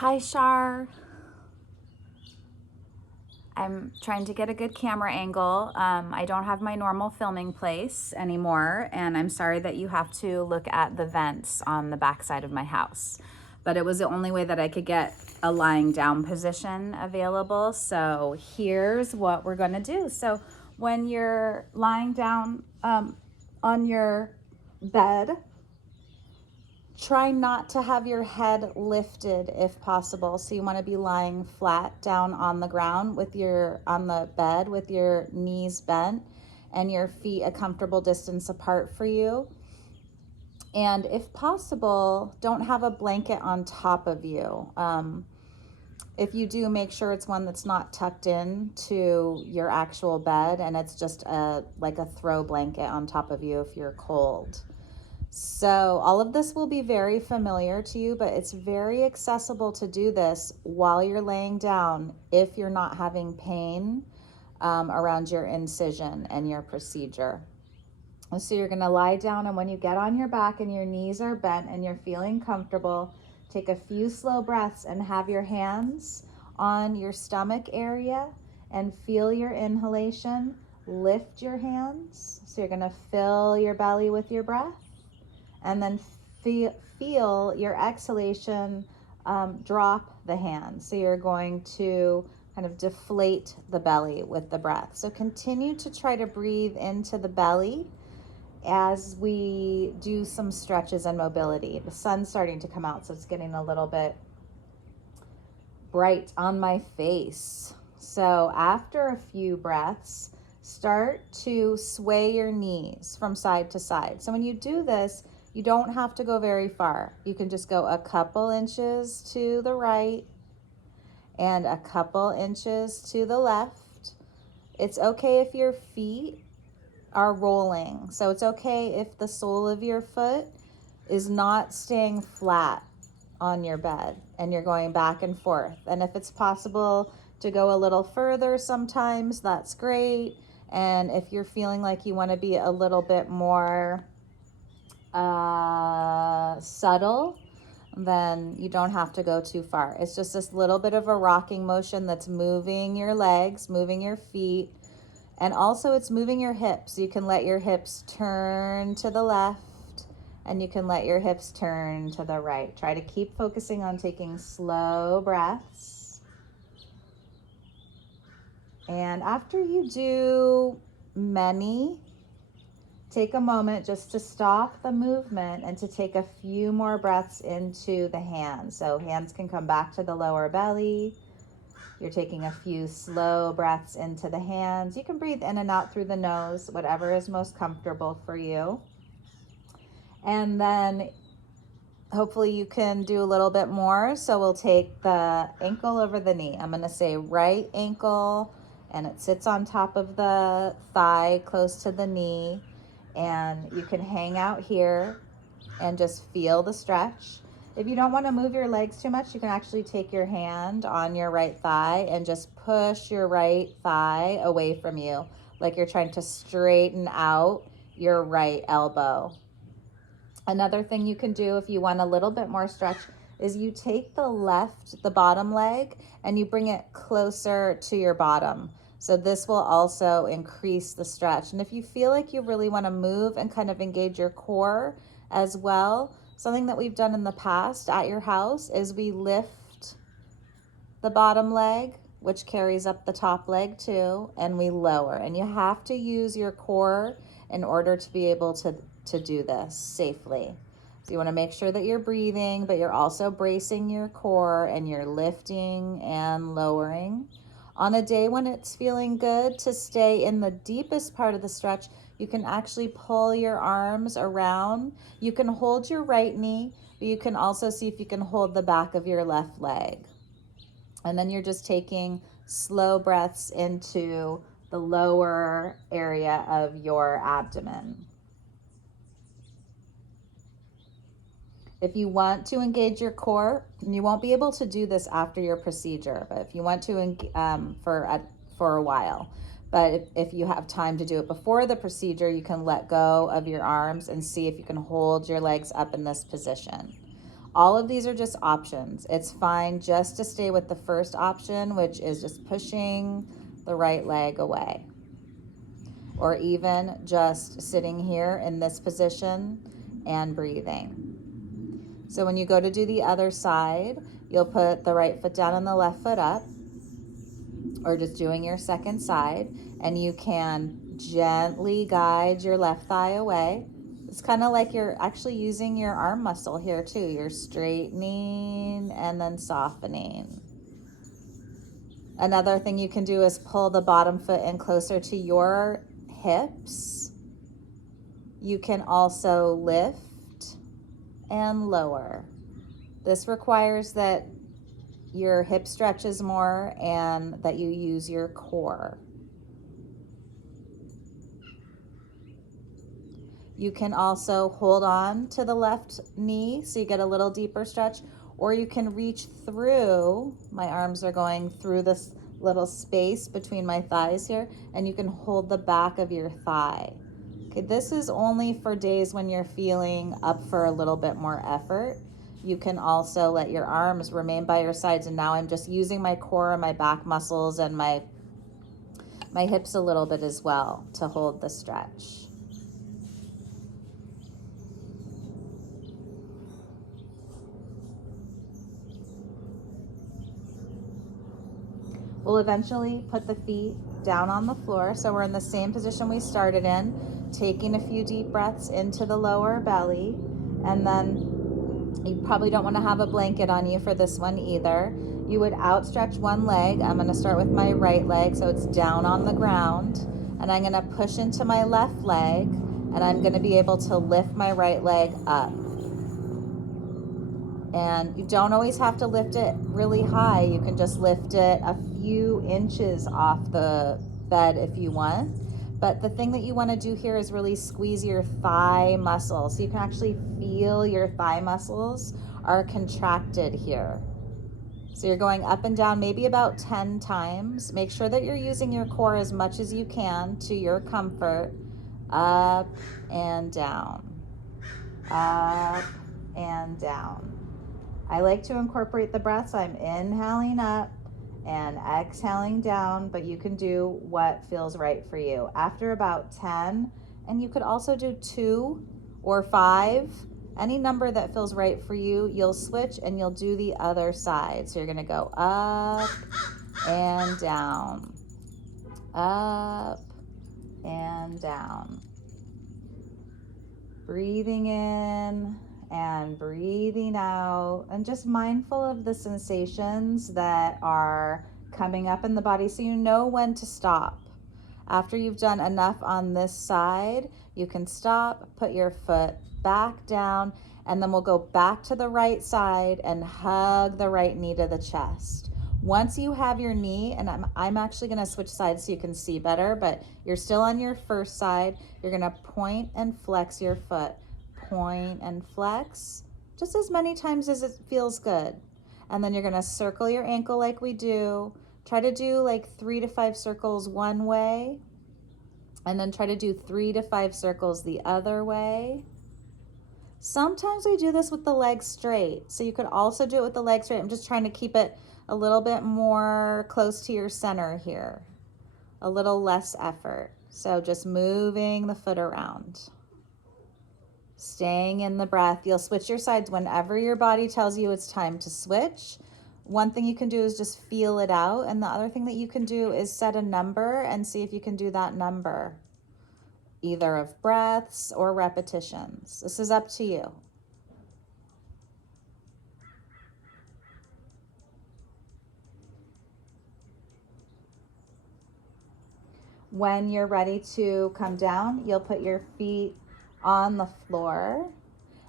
Hi, Shar. I'm trying to get a good camera angle. I don't have my normal filming place anymore, and I'm sorry that you have to look at the vents on the backside of my house. But it was the only way that I could get a lying down position available. So here's what we're gonna do. So when you're lying down on your bed, try not to have your head lifted if possible. So you want to be lying flat down on the ground on the bed with your knees bent and your feet a comfortable distance apart for you. And if possible, don't have a blanket on top of you. If you do, make sure it's one that's not tucked in to your actual bed and it's just like a throw blanket on top of you if you're cold. So all of this will be very familiar to you, but it's very accessible to do this while you're laying down if you're not having pain around your incision and your procedure. So you're going to lie down, and when you get on your back and your knees are bent and you're feeling comfortable, take a few slow breaths and have your hands on your stomach area and feel your inhalation. Lift your hands. So you're going to fill your belly with your breath. And then feel your exhalation drop the hands. So you're going to kind of deflate the belly with the breath. So continue to try to breathe into the belly as we do some stretches and mobility. The sun's starting to come out, so it's getting a little bit bright on my face. So after a few breaths, start to sway your knees from side to side. So when you do this, you don't have to go very far. You can just go a couple inches to the right and a couple inches to the left. It's okay if your feet are rolling. So it's okay if the sole of your foot is not staying flat on your bed and you're going back and forth. And if it's possible to go a little further sometimes, that's great. And if you're feeling like you want to be a little bit more subtle, then you don't have to go too far. It's just this little bit of a rocking motion that's moving your legs, moving your feet, and also it's moving your hips. You can let your hips turn to the left and you can let your hips turn to the right. Try to keep focusing on taking slow breaths. And after you do many, take a moment just to stop the movement and to take a few more breaths into the hands. So hands can come back to the lower belly. You're taking a few slow breaths into the hands. You can breathe in and out through the nose, whatever is most comfortable for you. And then hopefully you can do a little bit more. So we'll take the ankle over the knee. I'm going to say right ankle, and it sits on top of the thigh close to the knee. And you can hang out here and just feel the stretch. If you don't want to move your legs too much, you can actually take your hand on your right thigh and just push your right thigh away from you, like you're trying to straighten out your right elbow. Another thing you can do if you want a little bit more stretch is you take the bottom leg, and you bring it closer to your bottom. So this will also increase the stretch. And if you feel like you really want to move and kind of engage your core as well, something that we've done in the past at your house is we lift the bottom leg, which carries up the top leg too, and we lower. And you have to use your core in order to be able to do this safely. So you want to make sure that you're breathing, but you're also bracing your core and you're lifting and lowering. On a day when it's feeling good to stay in the deepest part of the stretch, you can actually pull your arms around. You can hold your right knee, but you can also see if you can hold the back of your left leg. And then you're just taking slow breaths into the lower area of your abdomen. If you want to engage your core, and you won't be able to do this after your procedure, but if you want to for a while, but if you have time to do it before the procedure, you can let go of your arms and see if you can hold your legs up in this position. All of these are just options. It's fine just to stay with the first option, which is just pushing the right leg away. Or even just sitting here in this position and breathing. So when you go to do the other side, you'll put the right foot down and the left foot up, or just doing your second side, and you can gently guide your left thigh away. It's kind of like you're actually using your arm muscle here too. You're straightening and then softening. Another thing you can do is pull the bottom foot in closer to your hips. You can also lift and lower. This requires that your hip stretches more and that you use your core. You can also hold on to the left knee so you get a little deeper stretch, or you can reach through. My arms are going through this little space between my thighs here, and you can hold the back of your thigh. Okay, this is only for days when you're feeling up for a little bit more effort. You can also let your arms remain by your sides, and now I'm just using my core and my back muscles and my hips a little bit as well to hold the stretch. We'll eventually put the feet down on the floor, so we're in the same position we started in, taking a few deep breaths into the lower belly, and then you probably don't want to have a blanket on you for this one either. You would outstretch one leg. I'm going to start with my right leg, so it's down on the ground, and I'm going to push into my left leg, and I'm going to be able to lift my right leg up. And you don't always have to lift it really high. You can just lift it a few inches off the bed if you want. But the thing that you want to do here is really squeeze your thigh muscles. So you can actually feel your thigh muscles are contracted here. So you're going up and down maybe about 10 times. Make sure that you're using your core as much as you can to your comfort. Up and down. Up and down. I like to incorporate the breaths. I'm inhaling up and exhaling down, but you can do what feels right for you. After about 10, and you could also do 2 or 5, any number that feels right for you, you'll switch and you'll do the other side. So you're gonna go up and down, up and down. Breathing in and breathing out, and just mindful of the sensations that are coming up in the body so you know when to stop. After you've done enough on this side, you can stop, put your foot back down, and then we'll go back to the right side and hug the right knee to the chest. Once you have your knee, and I'm actually going to switch sides so you can see better, but you're still on your first side, you're going to point and flex your foot. Point and flex just as many times as it feels good. And then you're going to circle your ankle like we do. Try to do like 3 to 5 circles one way, and then try to do 3 to 5 circles the other way. Sometimes we do this with the legs straight, so you could also do it with the legs straight. I'm just trying to keep it a little bit more close to your center here, a little less effort. So just moving the foot around. Staying in the breath. You'll switch your sides whenever your body tells you it's time to switch. One thing you can do is just feel it out. And the other thing that you can do is set a number and see if you can do that number, either of breaths or repetitions. This is up to you. When you're ready to come down, you'll put your feet on the floor,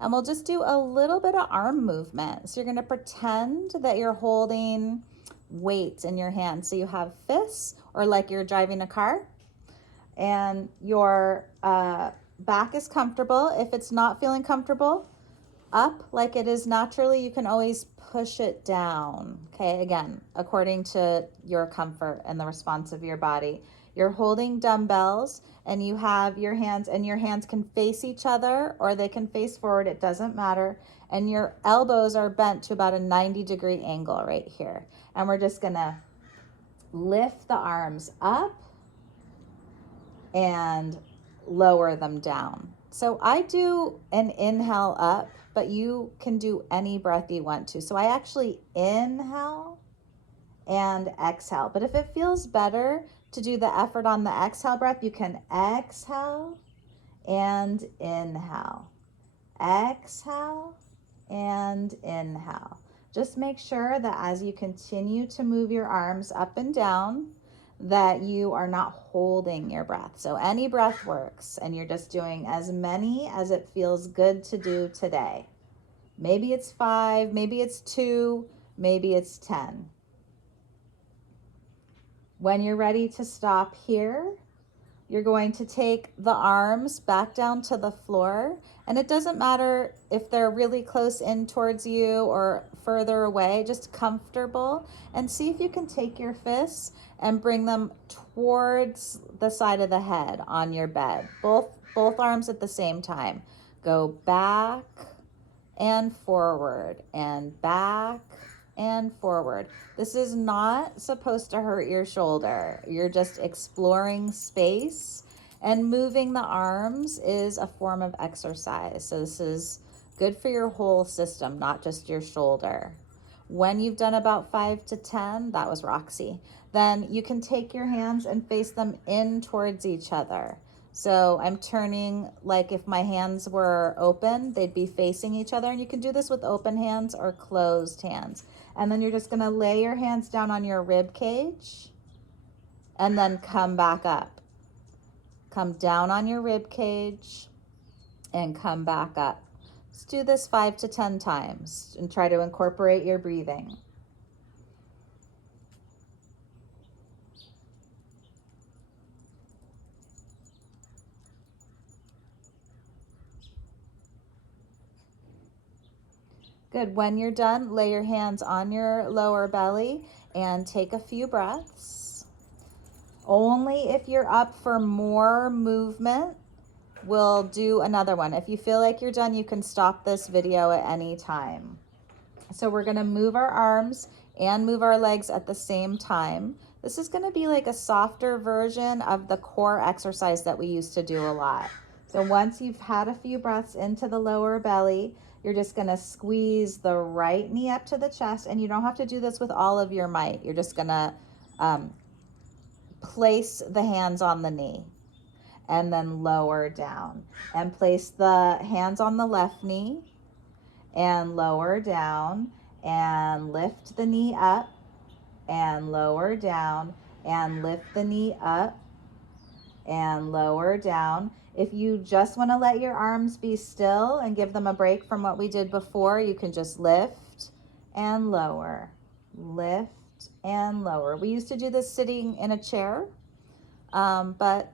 and we'll just do a little bit of arm movement. So you're going to pretend that you're holding weights in your hands. So you have fists, or like you're driving a car, and your back is comfortable. If it's not feeling comfortable, up like it is naturally, you can always push it down. Okay, again, according to your comfort and the response of your body. You're holding dumbbells, and you have your hands, and your hands can face each other or they can face forward. It doesn't matter. and your elbows are bent to about a 90-degree angle right here. And we're just gonna lift the arms up and lower them down. So I do an inhale up, but you can do any breath you want to. So I actually inhale and exhale. But if it feels better to do the effort on the exhale breath, you can exhale and inhale. Exhale and inhale. Just make sure that as you continue to move your arms up and down, that you are not holding your breath. So any breath works, and you're just doing as many as it feels good to do today. Maybe it's 5, maybe it's 2, maybe it's 10. When you're ready to stop here, you're going to take the arms back down to the floor, and it doesn't matter if they're really close in towards you or further away, just comfortable, and see if you can take your fists and bring them towards the side of the head on your bed. Both arms at the same time. Go back and forward and back and forward. This is not supposed to hurt your shoulder. You're just exploring space, and moving the arms is a form of exercise. So this is good for your whole system, not just your shoulder. When you've done about 5 to 10, that was Roxy, then you can take your hands and face them in towards each other. So I'm turning, like if my hands were open, they'd be facing each other. And you can do this with open hands or closed hands. And then you're just gonna lay your hands down on your rib cage and then come back up. Come down on your rib cage and come back up. Let's do this 5 to 10 times and try to incorporate your breathing. Good. When you're done, lay your hands on your lower belly and take a few breaths. Only if you're up for more movement, we'll do another one. If you feel like you're done, you can stop this video at any time. So we're gonna move our arms and move our legs at the same time. This is gonna be like a softer version of the core exercise that we used to do a lot. So once you've had a few breaths into the lower belly, you're just gonna squeeze the right knee up to the chest, and you don't have to do this with all of your might. You're just gonna place the hands on the knee and then lower down, and place the hands on the left knee and lower down, and lift the knee up and lower down, and lift the knee up and lower down. If you just want to let your arms be still and give them a break from what we did before, you can just lift and lower, lift and lower. We used to do this sitting in a chair, but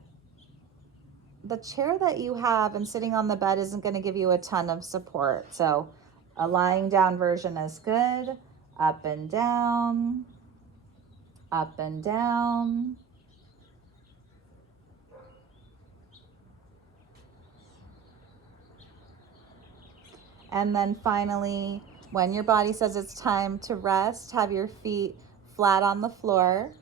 the chair that you have and sitting on the bed isn't going to give you a ton of support. So a lying down version is good. Up and down, up and down. And then finally, when your body says it's time to rest, have your feet flat on the floor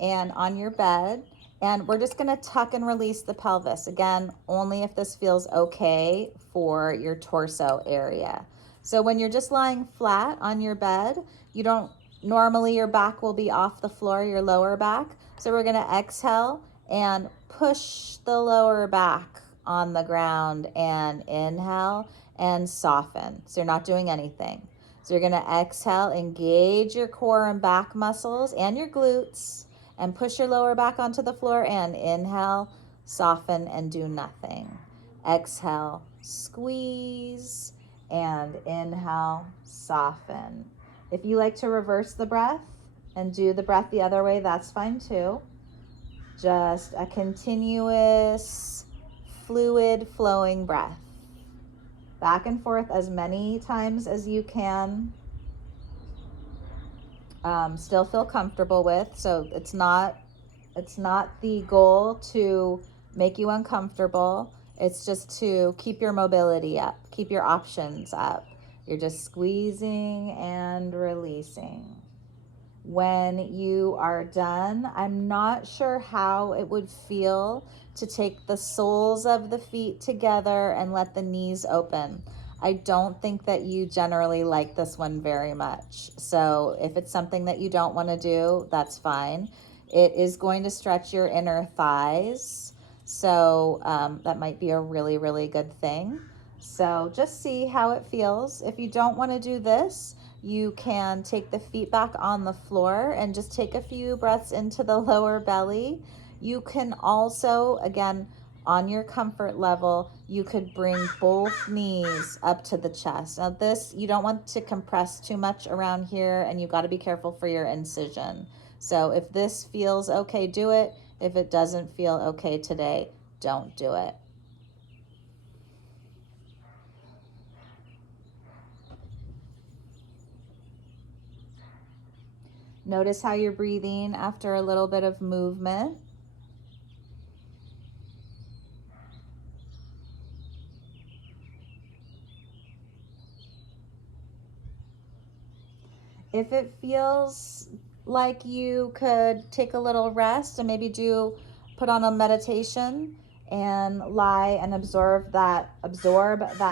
and on your bed. And we're just gonna tuck and release the pelvis. Again, only if this feels okay for your torso area. So when you're just lying flat on your bed, normally your back will be off the floor, your lower back. So we're gonna exhale and push the lower back on the ground and inhale and soften. So you're not doing anything. So you're gonna exhale, engage your core and back muscles and your glutes, and push your lower back onto the floor, and inhale, soften, and do nothing. Exhale, squeeze, and inhale, soften. If you like to reverse the breath and do the breath the other way, that's fine too. Just a continuous, fluid flowing breath. Back and forth as many times as you can. Still feel comfortable with. So it's not the goal to make you uncomfortable. It's just to keep your mobility up, keep your options up. You're just squeezing and releasing. When you are done, I'm not sure how it would feel to take the soles of the feet together and let the knees open. I don't think that you generally like this one very much. So if it's something that you don't want to do, that's fine. It is going to stretch your inner thighs. So that might be a really, really good thing. So just see how it feels. If you don't want to do this, you can take the feet back on the floor and just take a few breaths into the lower belly. You can also, again, on your comfort level, you could bring both knees up to the chest. Now this, you don't want to compress too much around here, and you've got to be careful for your incision. So if this feels okay, do it. If it doesn't feel okay today, don't do it. Notice how you're breathing after a little bit of movement. If it feels like you could take a little rest and maybe put on a meditation and lie and absorb that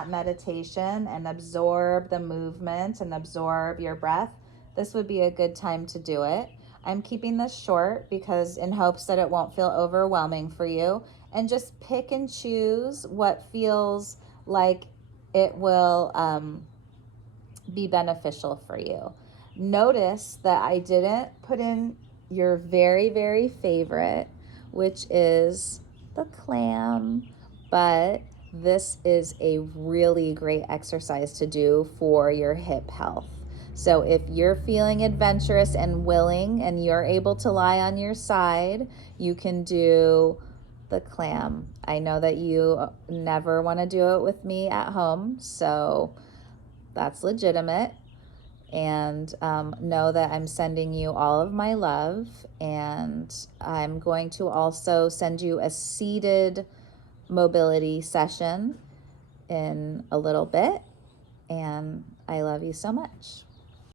meditation and absorb the movement and absorb your breath, this would be a good time to do it. I'm keeping this short because in hopes that it won't feel overwhelming for you, and just pick and choose what feels like it will be beneficial for you. Notice that I didn't put in your very, very favorite, which is the clam, but this is a really great exercise to do for your hip health. So if you're feeling adventurous and willing and you're able to lie on your side, you can do the clam. I know that you never want to do it with me at home, so that's legitimate. And know that I'm sending you all of my love, and I'm going to also send you a seated mobility session in a little bit, and I love you so much.